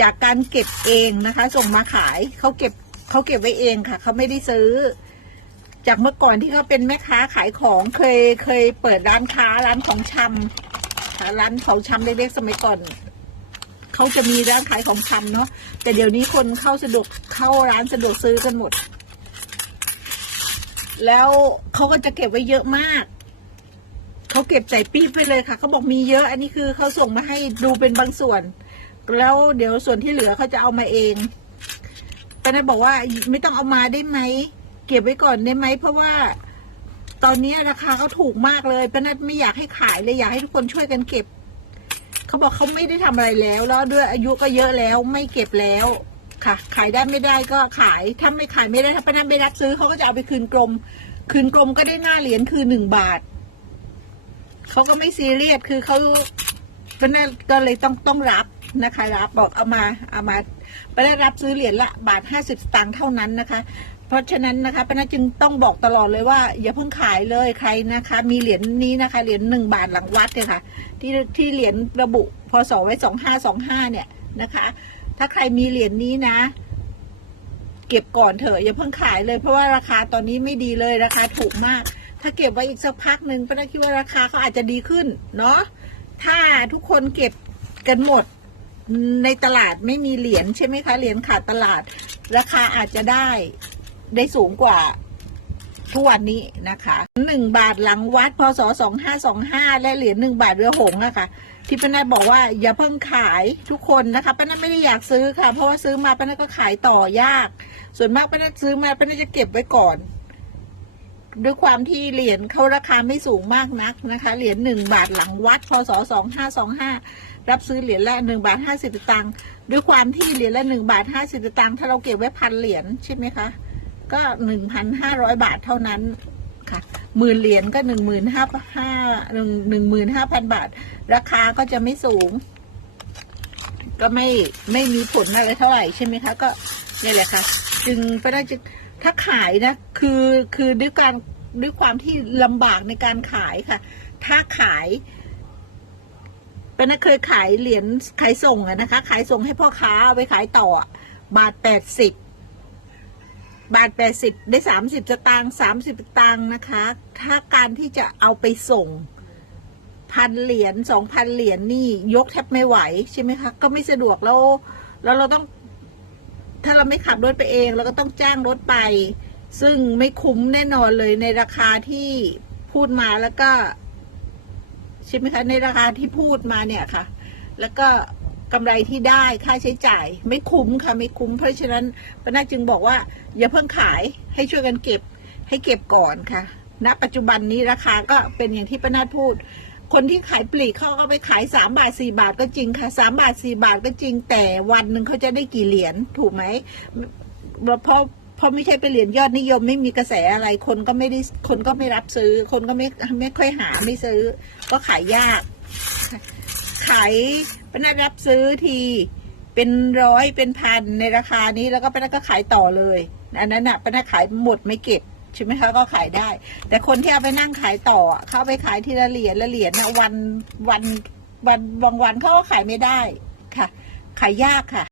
จากการเก็บเองนะคะ ส่งมาขายเขาเก็บเขาเก็บไว้เองค่ะเขาไม่ได้ซื้อ จากเมื่อก่อนที่เขาเป็นแม่ค้าขายของเคยเคยเปิดร้านค้าร้านของชำค่ะร้านของชำเล็กๆสมัยก่อนเขาจะมีร้านขายของชำเนาะแต่เดี๋ยวนี้คนเข้าสะดวกเข้าร้านสะดวกซื้อกันหมด แล้วเขาก็จะเก็บไว้เยอะมากเขาเก็บใส่ปี๊บไปเลยค่ะเขาบอกมีเยอะ อันนี้คือเขาส่งมาให้ดูเป็นบางส่วน แล้วเดี๋ยวส่วนที่เหลือเขาจะเอามาเองแต่นายบอกว่าไม่ต้องเอามาได้ไหม เก็บไว้ก่อนได้ไหม เพราะว่า ตอนนี้ราคาเขาถูกมากเลยป้านัทไม่อยากให้ขายเลยอยากให้ทุกคนช่วยกันเก็บ เขาบอกเขาไม่ได้ทำอะไรแล้ว แล้วด้วยอายุก็เยอะแล้วไม่เก็บแล้วค่ะ ขายได้ไม่ได้ก็ขาย ถ้าไม่ขายไม่ได้ถ้าป้านัทไม่รับซื้อเขาก็จะเอาไปคืนกรม คืนกรมก็ได้หน้าเหรียญคือหนึ่งบาทเขาก็ไม่ซีเรียสคือเขาป้านัทก็เลยต้องต้องรับ นะคะรับบอกเอามาเอามาไป้านัทรับซื้อเหรียญละบาทห้าสิบตางค์เท่านั้นนะคะ เพราะฉะนั้นนะคะป้านัทจึงต้องบอกตลอดเลยว่า อย่าเพิ่งขายเลยใครนะคะ มีเหรียญนี้นะคะเหรียญหนึ่งบาทหลังวัดเนี่ยค่ะ ที่ที่เหรียญระบุพศไว้สองห้าสองห้าเนี่ยนะคะ ถ้าใครมีเหรียญนี้นะเก็บก่อนเถอะอย่าเพิ่งขายเลยเพราะว่าราคาตอนนี้ไม่ดีเลยราคาถูกมาก ถ้าเก็บไว้อีกสักพักหนึ่งป้านคิดว่าราคาเขาอาจจะดีขึ้นเนาะถ้าทุกคนเก็บกันหมด ในตลาดไม่มีเหรียญใช่ไหมคะเหรียญขาดตลาด ราคาอาจจะได้ได้สูงกว่าทุกวันนี้นะคะหนึ่งบาทหลังวัดพศสองห้าสองห้าและเหรียญหนึ่งบาทเรือหงอะค่ะ ที่ป้านัทบอกว่าอย่าเพิ่งขายทุกคนนะคะป้านัทไม่ได้อยากซื้อค่ะ เพราะว่าซื้อมาป้านัทก็ขายต่อยาก ส่วนมากป้านัทซื้อมาป้านัทจะเก็บไว้ก่อน ด้วยความที่เหรียญเขาราคาไม่สูงมากนักนะคะ เหรียญหนึ่งบาทหลังวัด พศสองห้าสองห้ารับซื้อเหรียญละหนึ่งบาทห้าสิบตังค์ด้วยความที่เหรียญละหนึ่งบาทห้าสิบตังค์ถ้าเราเก็บไว้พันเหรียญใช่ไหมคะ ก็หนึ่งพันห้าร้อยบาทเท่านั้นค่ะหมื่นเหรียญก็หนึ่งหมื่นห้าห้าหนึ่งหนึ่งหมื่นห้าพันบาท ราคาก็จะไม่สูง ก็ไม่ไม่มีผลอะไรเท่าไหร่ใช่ไหมคะ ก็นี่แหละค่ะ จึงก็ได้จึง ถ้าขายนะ คือคือด้วยการด้วยความที่ลำบากในการขายค่ะ ถ้าขายเป็นนะเคยขายเหรียญขายส่งอะนะคะ ขายส่งให้พ่อค้าเอาไปขายต่อ บาทแปดสิบบาทแปดสิบได้สามสิบสตางค์สามสิบสตางค์นะคะ ถ้าการที่จะเอาไปส่งพันเหรียญสองพันเหรียญนี่ยกแทบไม่ไหวใช่ไหมคะ ก็ไม่สะดวกแล้วแล้วเราต้อง ถ้าเราไม่ขับรถไปเอง เราก็ต้องจ้างรถไป ซึ่งไม่คุ้มแน่นอนเลยในราคาที่พูดมาแล้วก็ใช่ไหมคะในราคาที่พูดมาเนี่ยค่ะ แล้วก็กำไรที่ได้ค่าใช้จ่าย ไม่คุ้มค่ะไม่คุ้ม เพราะฉะนั้นป้านาจึงบอกว่า อย่าเพิ่งขายให้ช่วยกันเก็บให้เก็บก่อนค่ะ ณ ปัจจุบันนี้ราคาก็เป็นอย่างที่ป้านาพูด คนที่ขายปลีกเขาก็ไปขายสามบาทสี่บาทก็จริงค่ะสามบาทสี่บาทก็จริง แต่วันหนึ่งเขาจะได้กี่เหรียญถูกไหมเพราะเพราะไม่ใช่เป็นเหรียญยอดนิยมไม่มีกระแสอะไรคนก็ไม่ได้คนก็ไม่รับซื้อ คนก็ไม่ไม่ค่อยหาไม่ซื้อ ก็ขายยาก ขายป้านารับซื้อทีเป็นร้อยเป็นพันในราคานี้แล้วก็ป้านาก็ขายต่อเลย อันนั้นน่ะป้านาขายหมดไม่เก็บ ใช่ไหมคะก็ขายได้ แต่คนที่เอาไปนั่งขายต่อเข้าไปขายทีละเหรียญละเหรียญนะวันวันวันบางวันเขาก็ขายไม่ได้ค่ะ ขายยากค่ะ